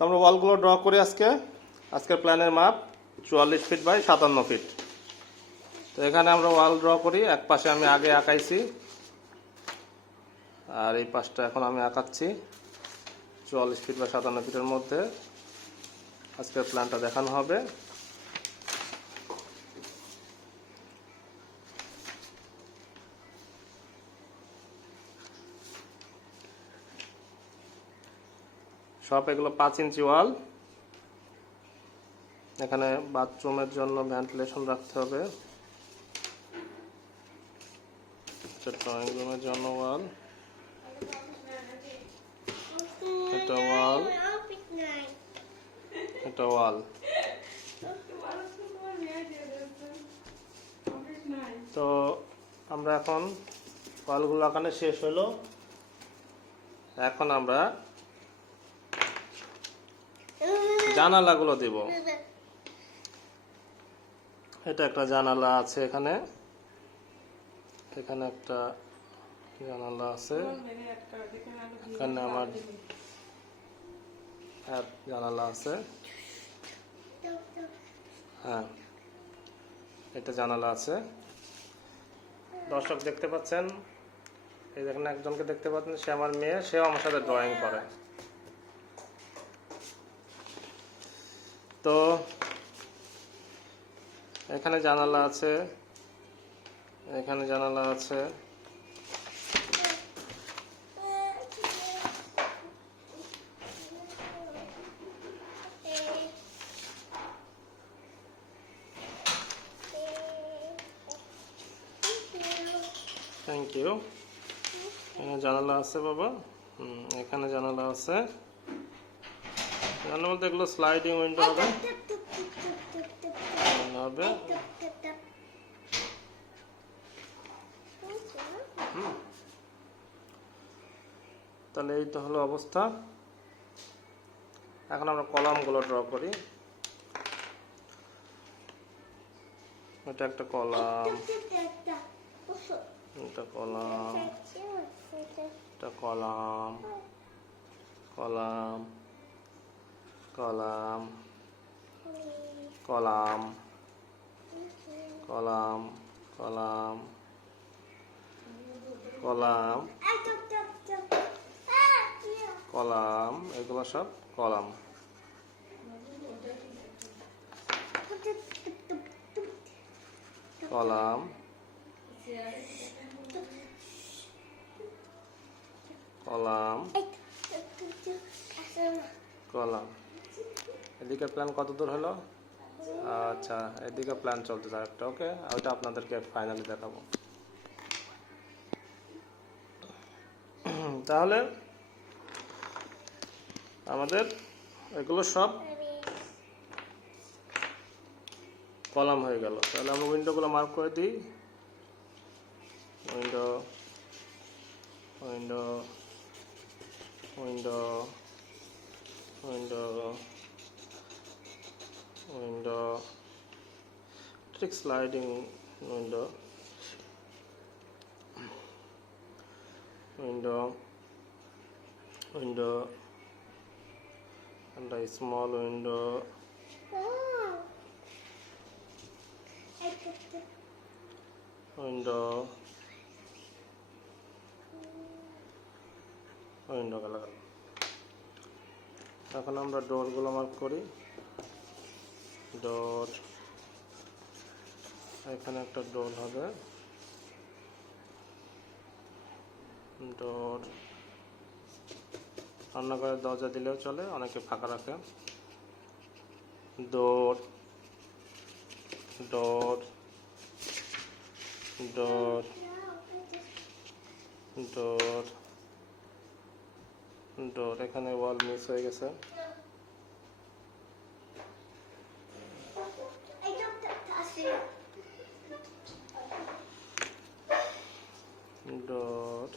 তো আমরা ওয়ালগুলো ড্র করি আজকের প্ল্যানের মাপ 44 ফিট বাই 57 ফিট। তো এখানে আমরা ওয়াল ড্র করি, এক পাশে আমি আগে আঁকাইছি আর এই পাশটা এখন আমি আঁকাচ্ছি। 44 ফিট বা 57 ফিটের মধ্যে আজকের প্ল্যানটা দেখানো হবে। সব এগুলো 5 ইঞ্চি ওয়াল। এখানে বাথরুমের জন্য ভেন্টিলেশন রাখতে হবে। ড্রয়িং রুমের জন্য ওয়াল, এটা ওয়াল, এটা ওয়াল। তো আমরা এখন ওয়ালগুলো আঁকানো শেষ হলো। এখন আমরা জানালাগুলো দেব। এটা একটা জানালা আছে, এখানে একটা জানালা আছে। এখানে আমার জানালা আছে, হ্যাঁ এটা জানালা আছে। দর্শক দেখতে পাচ্ছেন, এই দেখেন একজনকে দেখতে পাচ্ছেন, সে আমার মেয়ে, সেও আমার সাথে ড্রয়িং করে। তো এখানে জানালা আছে, এখানে জানালা আছে। Thank you. এখানে জানালা আছে বাবা, এখানে জানালা আছে। জানালা বলতে এগুলো স্লাইডিং উইন্ডো হবে। তাহলে এই তো হলো অবস্থা। এখন আমরা কলামগুলো ড্র করি। এটা একটা কলাম, এটা কলাম, এটা column, column, column, column, column, column, column, column, এগুলো সব কলাম। Column, column, column. এদিকে প্ল্যান কত দূর হলো? আচ্ছা, এদিকে প্ল্যান চলতেছে আরেকটা। ওকে, ওইটা আপনাদেরকে ফাইনালি দেখাবো। তাহলে আমাদের এগুলো সব কলাম হয়ে গেল। তাহলে আমরা উইন্ডোগুলো মার্ক করে দিই। Window, window, window, window, window, ঠিক sliding window, window, window, and a small window, window, window গেল। এখন আমরা ডোরগুলো মার্ক করি। ডোর, এখানে একটা ডোর হবে। ডোর, রান্নাঘরের দরজা দিলেও চলে, অনেকে ফাঁকা রাখে। ডোর, ডোর, ডোর, ডোর, ডোর। এখানে ওয়াল মিস হয়ে গেছে। ডোর,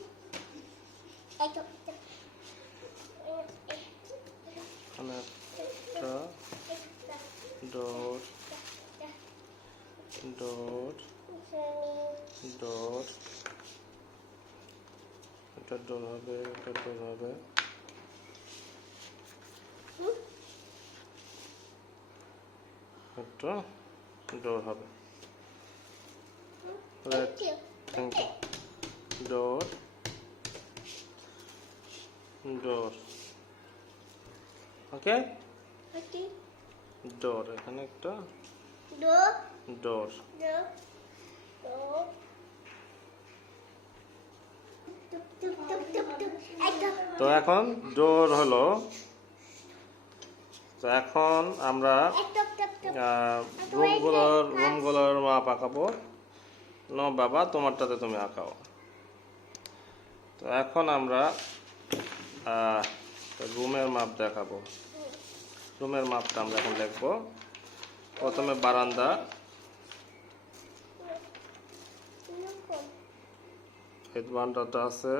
এখানে একটা ডোর, ডোর, ডোর, এটা ডোর হবে, এটা ডোর হবে। একটা ডোর হবে। Thank you. ডোর ডোর ওকে। ডোর, এখানে একটা ডোর। তো এখন ডোর হলো। তো এখন আমরা রুমগুলোর মাপ আঁকাবো। নো বাবা, তোমারটাতে তুমি আঁকাও। তো এখন আমরা রুমের মাপ দেখাবো। রুমের মাপটা আমরা এখন দেখবো। প্রথমে বারান্দা, এই বারান্দাটা আছে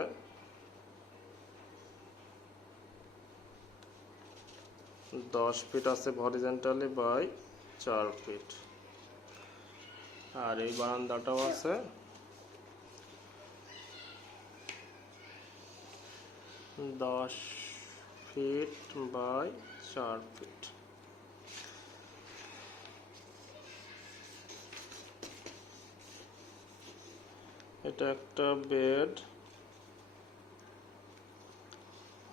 10 ফিট আছে হরিজন্টালি বাই 4 ফিট। আর এই বারান্দাটাও আছে 10 ফিট বাই 4 ফিট। এটা একটা বেড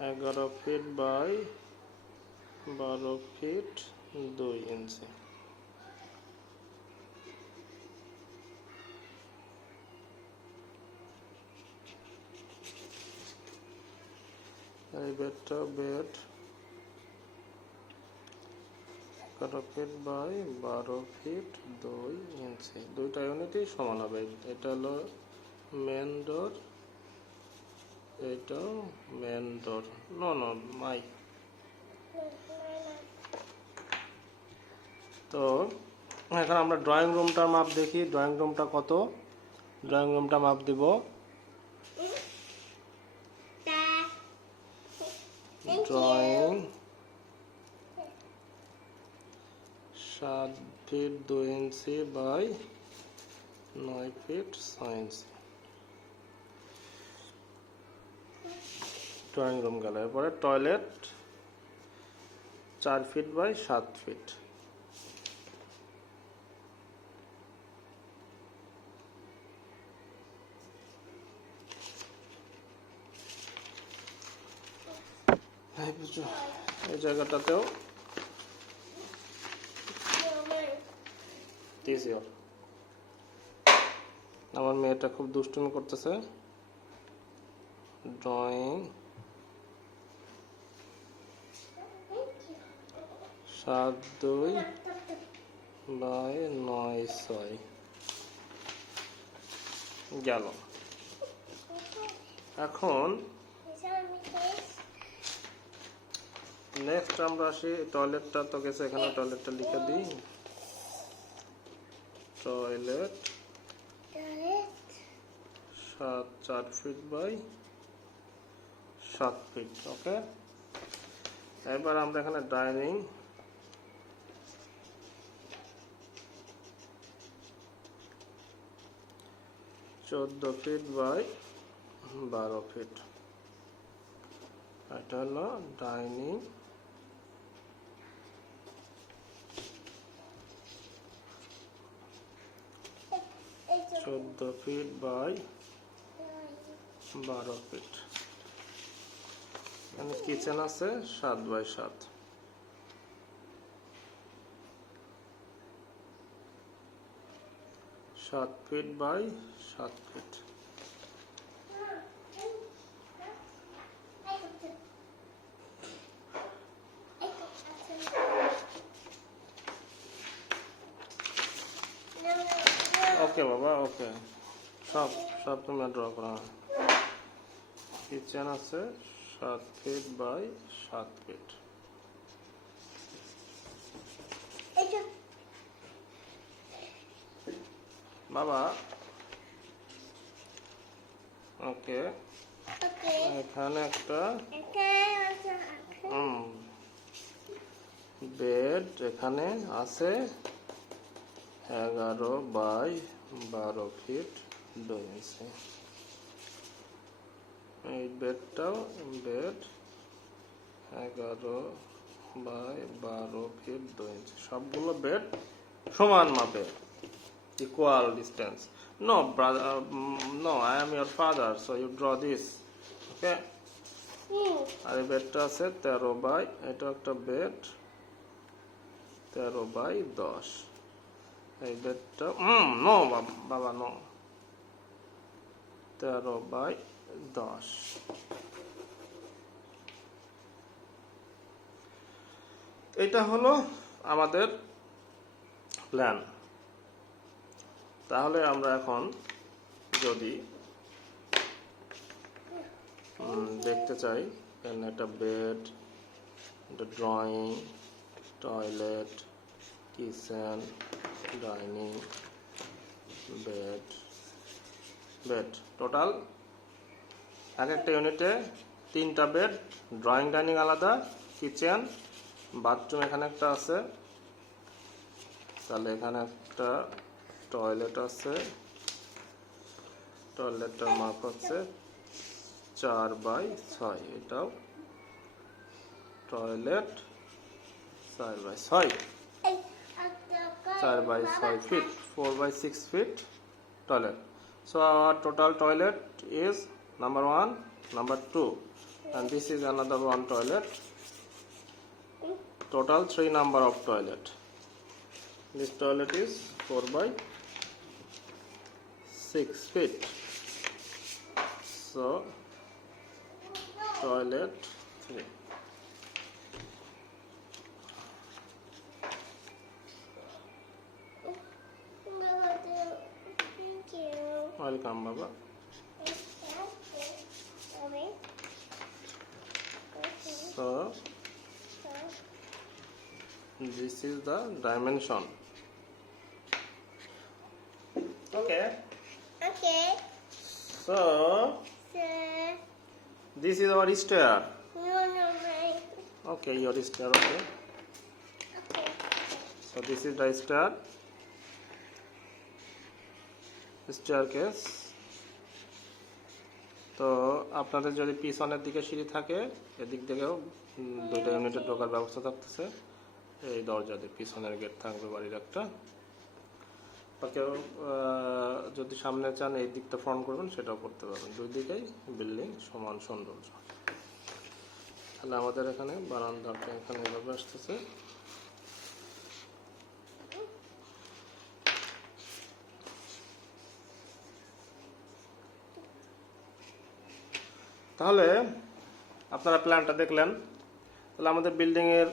11 ফিট বাই 12 ফিট 2 ইঞ্চি। এই বেডটা বেড 11 ফিট বাই 12 ফিট 2 ইঞ্চি। দুইটা ইউনিটই সমান হবে। এটা হলো মেন ডোর, এটাও মেন ডোর। নো মাই। তো এখন আমরা ড্রয়িং রুমটার মাপ দেখি। ড্রয়িং রুমটা কত? ড্রয়িং রুমটা মাপ দিব। ড্রয়িং 7 ফিট 2 ইঞ্চি বাই 9 ফিট 6 ইঞ্চি। ড্রয়িং রুম গেল। এরপরে টয়লেট 4 ফিট বাই 7 ফিট। এই জায়গাটাতেও আমার মেয়েটা খুব দুষ্টুমি করতেছে। ড্রয়িং 7-2 বাই 9-6 গেল। এখন নেক্সট আমরা আসি টয়লেটটা। তো গেছে, এখানে টয়লেটটা লিখে দিই। Toilet 4 feet by 7 feet. Okay. এবার আমরা এখানে ডাইনিং 14 ফিট বাই 12 ফিট। এটা হলো ডাইনিং 14 ফিট বাই 12 ফিট। এখানে কিচেন আছে 7 বাই 7। সাত ফিট বাই 7 ফিট। ওকে বাবা, ওকে। সব তুমি ড্র করা। কিচেন আছে 7 ফিট বাই 7 ফিট। বাবা ওকে। এখানে একটা বেড এখানে আছে 11 বাই 12 ফিট 2 ইঞ্চি। এই বেডটাও বেড 11 বাই 12 ফিট 2 ইঞ্চি। সবগুলো বেড সমান মাপে, equal distance. No brother, no, I am your father, so you draw this. Okay. আর এই বেডটা আছে 13 বাই, এটা একটা বেড 13 বাই 10। এই বেডটা নো বাবা নো, 13 বাই 10। এটা হলো আমাদের প্ল্যান। তাহলে আমরা এখন যদি দেখতে চাই, একটা বেড, একটা drawing, toilet, kitchen, dining, bed, total এক একটা ইউনিটে 3টা বেড, ড্রয়িং ডাইনিং আলাদা, কিচেন, বাথরুম এখানে একটা আছে, তাহলে এখানে একটা টয়লেট আছে, টয়লেটটার মাপ হচ্ছে 4 বাই 6, এটাও toilet 4 by 6, 4 by 6 feet, 4 by 6 feet toilet. So our total toilet is number 1, number 2, and this is another one toilet. Total 3 number of toilet. This toilet is 4 by 6 feet. So toilet 3. Welcome, Baba. So this is the dimension. Okay. So this is our stair. Okay, your stair. Okay. So this is the staircase. তো আপনাদের যদি পিছনের দিকে সিঁড়ি থাকে, এদিক থেকেও 2টা ইউনিটের ঢোকার ব্যবস্থা থাকতেছে। এই দরজা দিয়ে পিছনের গেট থাকবে বাড়ির একটা। বা কেউ যদি সামনে চান এই দিকটা ফ্রন্ট করবেন, সেটাও করতে পারবেন। 2 দিকেই বিল্ডিং সমান সৌন্দর্য। তাহলে আমাদের এখানে বারান্দাটা এখানে এভাবে আসতেছে। তাহলে আপনারা প্ল্যানটা দেখলেন। তাহলে আমাদের বিল্ডিং এর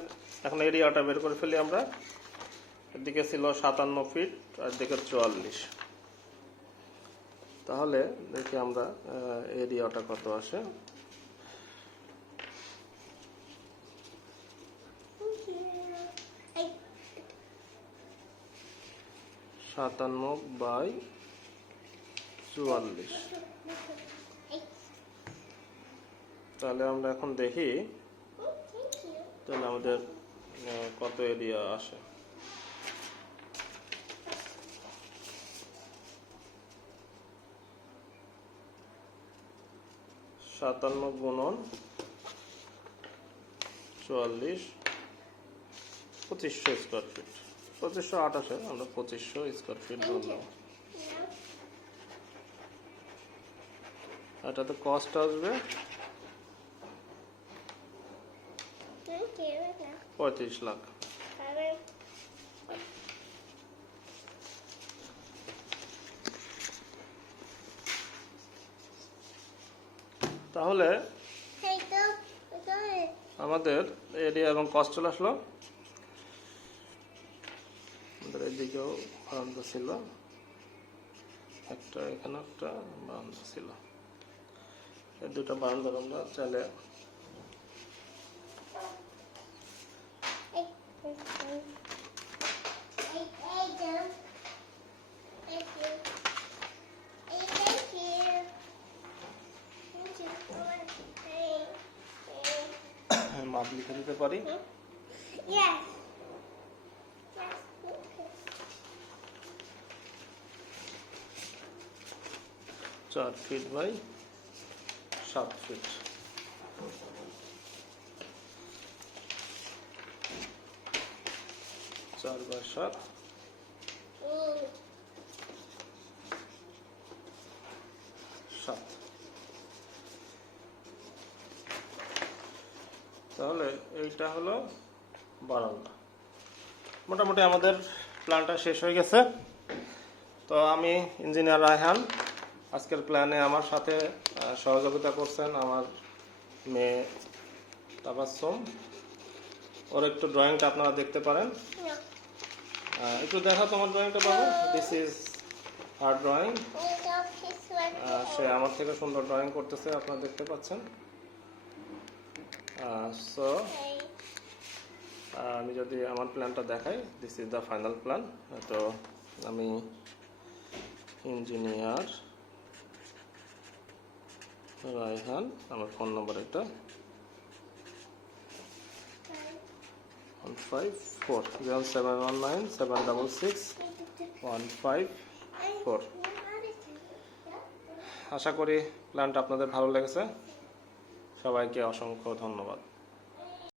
এখন এরিয়াটা বের করে ফেলি আমরা। এদিকে ছিল 57 ফিট আর এদিকে 44। তাহলে দেখি আমরা এরিয়াটা কত আসে। 57 বাই 44। তাহলে আমরা এখন দেখি তাহলে আমাদের কত এরিয়া আসে। 57 গুণন 44, 2500 স্কোয়ার ফিট। 2528, আমরা 2500 স্কোয়ার ফিট ধরলাম। এটাতে কস্ট আসবে 35 লাখ। তাহলে আমাদের এরিয়া এবং কস্ট চলে আসলো। আমাদের এদিকেও বারান্দা ছিল একটা, এখানে একটা বারান্দা ছিল। এই 2টা বারান্দা আমরা চাইলে মাপ লিখে দিতে পারি। 4 ফিট বাই 7 ফিট। 4 বাই 7 7। তাহলে এইটা হলো বারান্দা। মোটামুটি আমাদের প্ল্যানটা শেষ হয়ে গেছে। তো আমি ইঞ্জিনিয়ার রায়হান। আজকের প্ল্যানে আমার সাথে সহযোগিতা করছেন আমার মেয়ে তাবাসসুম। ওর একটু ড্রয়িংটা আপনারা দেখতে পারেন। একটু দেখা তোমার ড্রয়িংটা বাবু। This is our drawing. সে আমার থেকে সুন্দর ড্রয়িং করতেছে, আপনারা দেখতে পাচ্ছেন। সো আমি যদি আমার প্ল্যানটা দেখাই, this is the final plan. তো আমি ইঞ্জিনিয়ার রায়হান, আমার ফোন নম্বর এটা 154-0719-766-154। আশা করি প্ল্যানটা আপনাদের ভালো লেগেছে। সবাইকে অসংখ্য ধন্যবাদ।